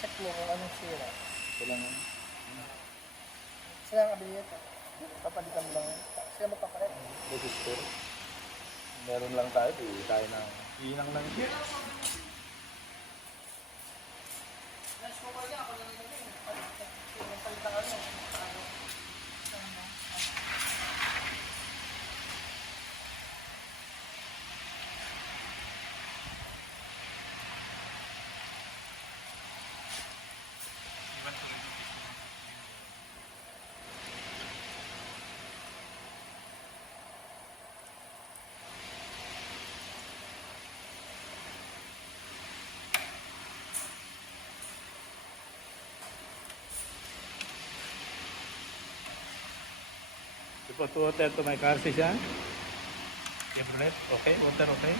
check mo kung anong sira. Walang Sila ang kabili ito. Papalitan mo lang. Sila magpapalit. resistor. Meron lang tayo, di tayo na inang lang siya. Let's go ba niya? Ako lang ito. Palitan ka lang. Ito po, water to my car siya. Chevrolet, okay, water okay.